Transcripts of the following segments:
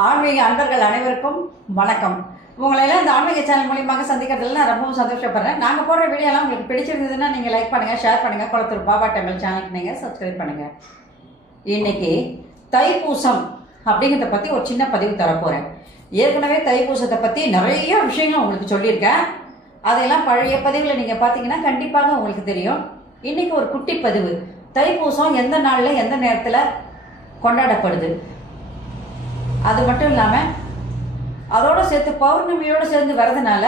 ஆன்மீக அன்பர்கள் அனைவருக்கும் வணக்கம். உங்களையெல்லாம் இந்த ஆன்மீக சேனல் மூலியமாக சந்திக்கிறதுல நான் ரொம்பவும் சந்தோஷப்படுறேன். நாங்கள் போடுற வீடியோலாம் உங்களுக்கு பிடிச்சிருந்ததுன்னா நீங்கள் லைக் பண்ணுங்கள், ஷேர் பண்ணுங்கள். குளத்தூர் பாபா டெம்பிள் சேனலுக்கு நீங்கள் சப்ஸ்கிரைப் பண்ணுங்கள். இன்னைக்கு தைப்பூசம் அப்படிங்கிறத பற்றி ஒரு சின்ன பதிவு தரப்போகிறேன். ஏற்கனவே தைப்பூசத்தை பற்றி நிறைய விஷயங்கள் உங்களுக்கு சொல்லியிருக்கேன். அதெல்லாம் பழைய பதிவில் நீங்கள் பார்த்தீங்கன்னா கண்டிப்பாக உங்களுக்கு தெரியும். இன்னைக்கு ஒரு குட்டி பதிவு. தைப்பூசம் எந்த நாளில் எந்த நேரத்தில் கொண்டாடப்படுது, அது மட்டும் இல்லாமல் அதோடு சேர்த்து பௌர்ணமியோடு சேர்ந்து வரதுனால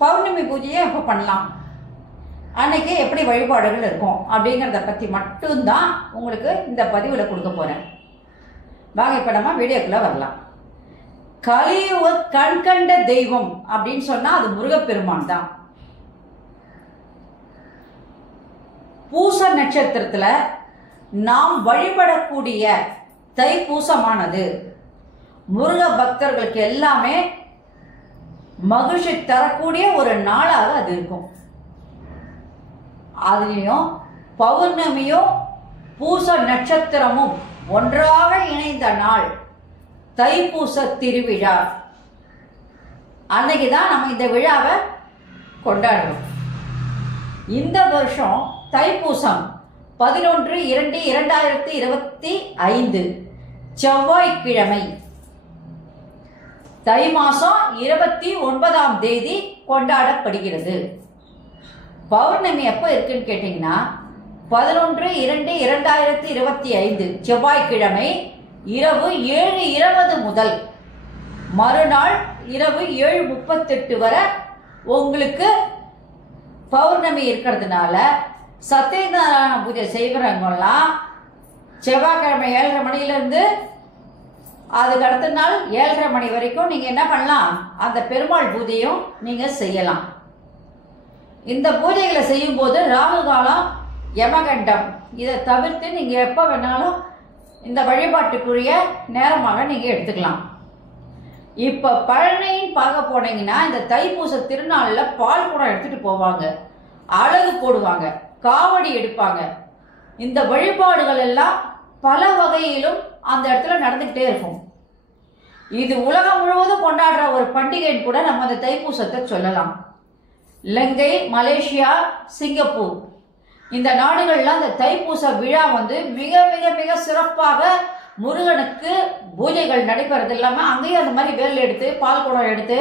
பௌர்ணமி பூஜையை எப்போ பண்ணலாம், அன்னைக்கு எப்படி வழிபாடுகள் இருக்கும் அப்படிங்கிறத பற்றி மட்டும்தான் உங்களுக்கு இந்த பதிவில் கொடுக்க போகிறேன். வாங்க இப்போ நம்ம வீடியோக்குள்ளே வரலாம். கலியுக கண்கண்ட தெய்வம் அப்படின்னு சொன்னால் அது முருகப்பெருமான் தான். பூச நட்சத்திரத்தில் நாம் வழிபடக்கூடிய தைப்பூசமானது முருக பக்தர்களுக்கு எல்லாமே மகிழ்ச்சி தரக்கூடிய ஒரு நாளாக அது இருக்கும். அதுலேயும் பௌர்ணமியும் பூச நட்சத்திரமும் ஒன்றாக இணைந்த நாள் தைப்பூச திருவிழா. அன்னைக்கு தான் நம்ம இந்த விழாவை கொண்டாடுறோம். இந்த வருஷம் தைப்பூசம் 11/2/2025 செவ்வாய்க்கிழமை தை மாசம் 29ஆம் தேதி கொண்டாடப்படுகிறது. பௌர்ணமி எப்போ இருக்குன்னு கேட்டீங்கன்னா 11/2/2025 செவ்வாய்க்கிழமை இரவு 7:20 முதல் மறுநாள் இரவு 7:38 வரை உங்களுக்கு பௌர்ணமி இருக்கிறதுனால சத்யநாராயண பூஜை செய்கிறவங்கலாம் செவ்வாய்க்கிழமை 7:30 மணிலேருந்து அதுக்கு அடுத்த நாள் 7:30 மணி வரைக்கும் நீங்கள் என்ன பண்ணலாம், அந்த பெருமாள் பூஜையும் நீங்கள் செய்யலாம். இந்த பூஜைகளை செய்யும்போது ராகு காலம், யமகண்டம் இதை தவிர்த்து நீங்கள் எப்போ வேணாலும் இந்த வழிபாட்டுக்குரிய நேரமாக நீங்கள் எடுத்துக்கலாம். இப்போ பழனின்னு பார்க்க போனீங்கன்னா இந்த தைப்பூச திருநாளில் பால் குடம் எடுத்துகிட்டு போவாங்க, அழகு போடுவாங்க, காவடி எடுப்பாங்க. இந்த வழிபாடுகள் எல்லாம் பல வகையிலும் அந்த இடத்துல நடந்துக்கிட்டே இருக்கும். இது உலகம் முழுவதும் கொண்டாடுற ஒரு பண்டிகைன்னு கூட நம்ம அந்த தைப்பூசத்தை சொல்லலாம். இலங்கை, மலேசியா, சிங்கப்பூர் இந்த நாடுகள்லாம் அந்த தைப்பூச விழா மிக மிக மிக சிறப்பாக முருகனுக்கு பூஜைகள் நடைபெறது இல்லாமல் அங்கேயும் அந்த மாதிரி வேல் எடுத்து பால் குடம் எடுத்து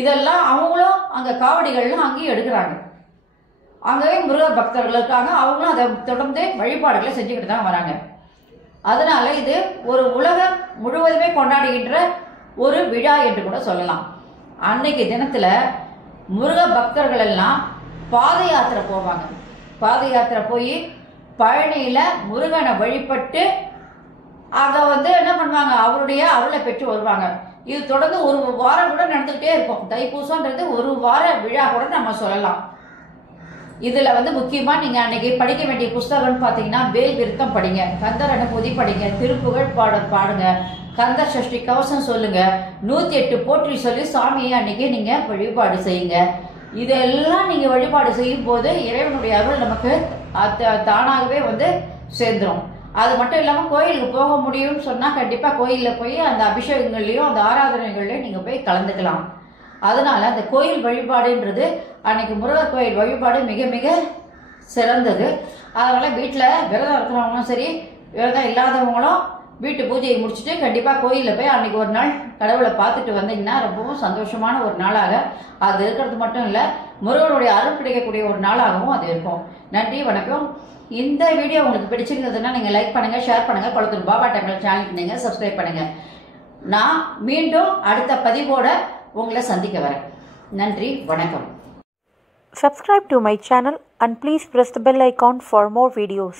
இதெல்லாம் அவங்களும் அங்கே காவடிகள்லாம் அங்கேயும் எடுக்கிறாங்க. அங்கேயே முருக பக்தர்களுக்காக அவங்களும் அதை தொடர்ந்து வழிபாடுகளை செஞ்சுக்கிட்டு தான் வராங்க. அதனால இது ஒரு உலகம் முழுவதுமே கொண்டாடுகின்ற ஒரு விழா என்று கூட சொல்லலாம். அன்னைக்கு தினத்துல முருக பக்தர்கள் எல்லாம் பாத யாத்திரை போவாங்க. பாத யாத்திரை போய் பழனியில முருகனை வழிபட்டு அங்க என்ன பண்ணுவாங்க, அவருடைய அருளை பெற்று வருவாங்க. இது தொடர்ந்து ஒரு வாரம் கூட நடந்துகிட்டே இருக்கும். தைப்பூசம்ன்றது ஒரு வார விழா கூட நம்ம சொல்லலாம். இதுல முக்கியமா நீங்க அன்னைக்கு படிக்க வேண்டிய புஸ்தகம்னு பாத்தீங்கன்னா வேல் விருத்தம் படிங்க, கந்தர் அனுபூதி படிங்க, திருப்புகழ் பாடுங்க, கந்த சஷ்டி கவசம் சொல்லுங்க, 108 போற்றி சொல்லி சாமியை அன்னைக்கு நீங்க வழிபாடு செய்யுங்க. இதெல்லாம் நீங்க வழிபாடு செய்யும் போது இறைவனுடைய அருள் நமக்கு தானாகவே சேர்ந்துடும். அது மட்டும் இல்லாமல் கோயிலுக்கு போக முடியும்னு சொன்னா கண்டிப்பா கோயில்ல போய் அந்த அபிஷேகங்கள்லயும் அந்த ஆராதனைகள்லயும் நீங்க போய் கலந்துக்கலாம். அதனால அந்த கோயில் வழிபாடுன்றது அன்னைக்கு முருகர் கோயில் வழிபாடு மிக மிக சிறந்தது. அதனால வீட்டில் விரதம் இருக்கிறவங்களும் சரி, விரதம் இல்லாதவங்களும் வீட்டு பூஜையை முடிச்சுட்டு கண்டிப்பாக கோயிலில் போய் அன்னைக்கு ஒரு நாள் கடவுளை பார்த்துட்டு வந்தீங்கன்னா ரொம்பவும் சந்தோஷமான ஒரு நாளாக அது இருக்கிறது மட்டும் இல்லை, முருகனுடைய அருள் கிடைக்கக்கூடிய ஒரு நாளாகவும் அது இருக்கும். நன்றி, வணக்கம். இந்த வீடியோ உங்களுக்கு பிடிச்சிருந்ததுன்னா நீங்கள் லைக் பண்ணுங்கள், ஷேர் பண்ணுங்கள். குளத்தூர் பாபா டெம்பிள் சேனலுக்கு நீங்கள் சப்ஸ்கிரைப் பண்ணுங்கள். நான் மீண்டும் அடுத்த பதிவோட உங்களை சந்திக்க வரேன். நன்றி, வணக்கம். Subscribe to my channel and please press the bell icon for more videos.